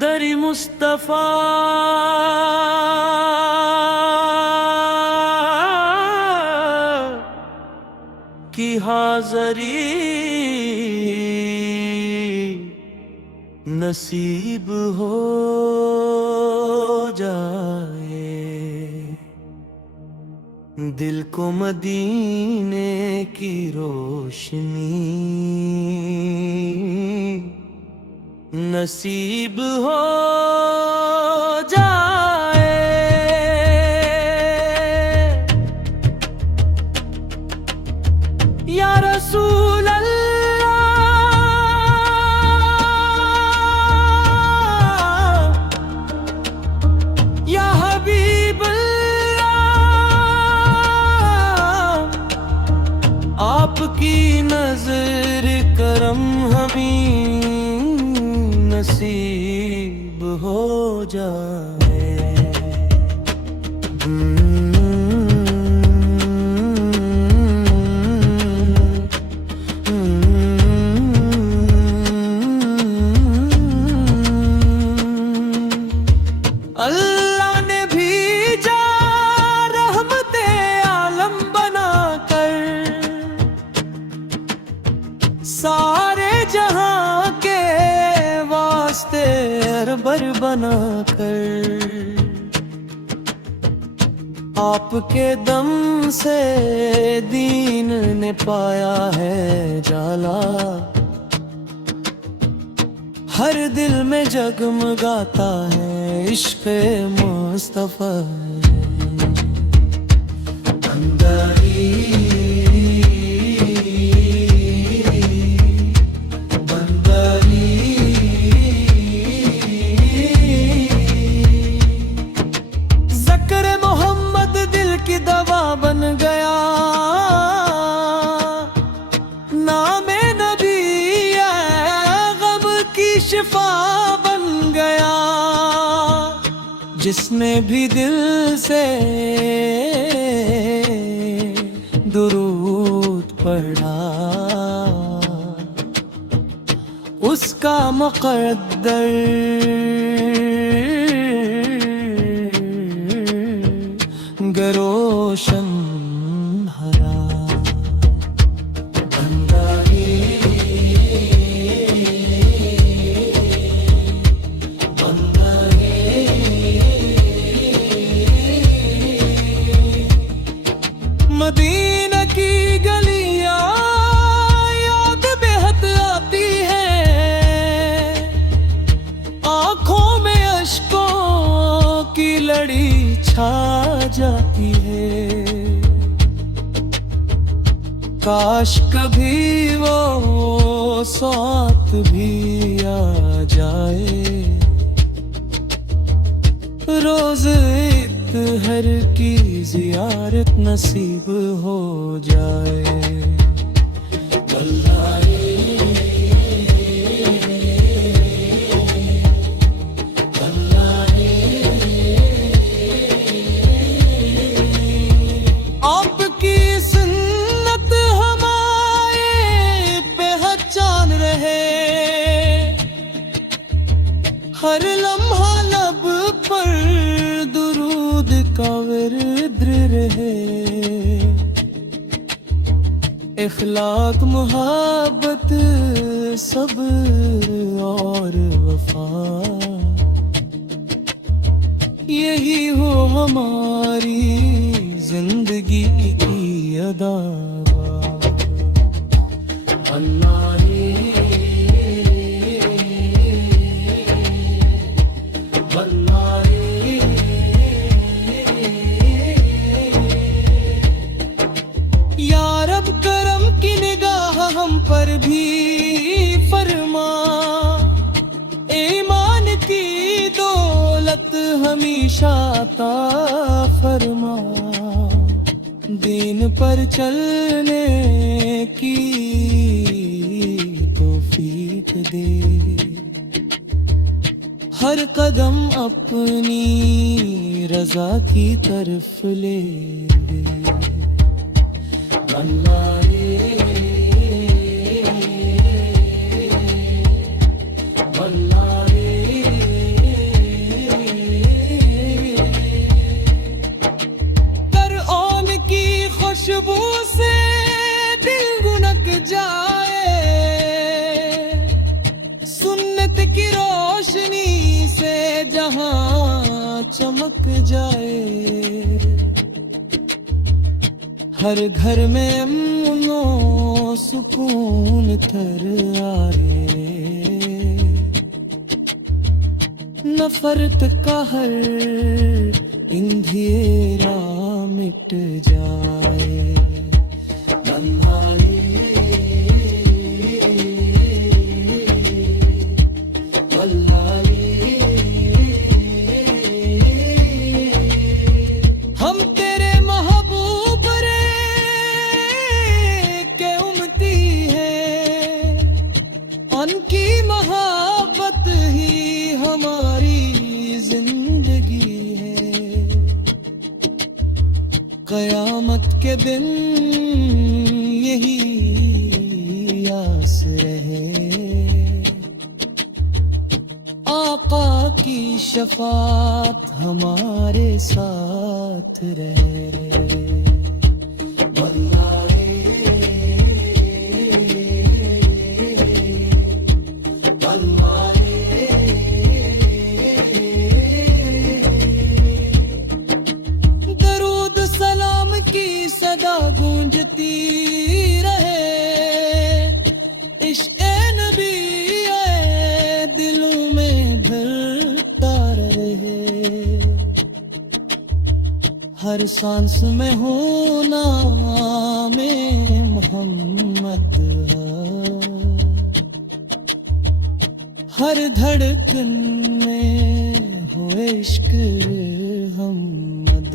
दरी मुस्तफा की हाज़री नसीब हो जाए, दिल को मदीने की रोशनी नसीब हो जाए। या रसूल अल्लाह, या हबीब अल्लाह, आपकी नजर करम हमें नसीब हो जाए। अल्लाह ने भेजा रहमते आलम बनाकर, सारे जहां के वास्ते अरबर बनाकर, आपके दम से दीन ने पाया है जाला, हर दिल में जगमगाता है इश्क़ मुस्तफ़ा। ज़िक्र मोहम्मद दिल की दवा बन गया, नामे नबी गम की शिफा बन गया। जिसने भी दिल से दुरूद पढ़ा, उसका मुक़द्दर गरोशन हरा। मदीना की गलियां याद बेहद आती है, आंखों में अश्कों की लड़ी छा जाती है। काश कभी वो साथ भी आ जाए, रोज इत्तहर की ज़ियारत नसीब हो जाए। आपकी सुन्नत हमारे पहचान रहे, हर लम्हा लब पर दुरूद का विर्द रहे। इखलाक मुहब्बत सब्र और वफा, यही हो हमारी जिंदगी की अदा। अल्लाह या रब करम की निगाह हम पर भी फरमा, ईमान की दौलत हमेशा अता फरमा, दीन पर चलने की तौफीक दे। हर कदम अपनी रजा की तरफ ले अल्लाह रे अल्लाह रे तरओन की खुशबू से दिल गुनक जाए, सुन्नत की रोशनी से जहां चमक जाए, हर घर में अमनो सुकून थर आए, नफरत का हर अंधेरा मिट जाए। हम तेरे महबूब रे के उम्मती हैं, उनकी मोहब्बत ही हमारी जिंदगी है। कयामत के दिन यही आस रहे, आका की शफात हमारे साथ रहे। अल्लाह रे अल्लाह रे, दरूद सलाम की सदा गूंजती रहे, इश्क़ नबी दिलों में भरता रहे, हर सांस में होना में मोहम्मद, हर धड़कन में हो इश्क़ मोहम्मद।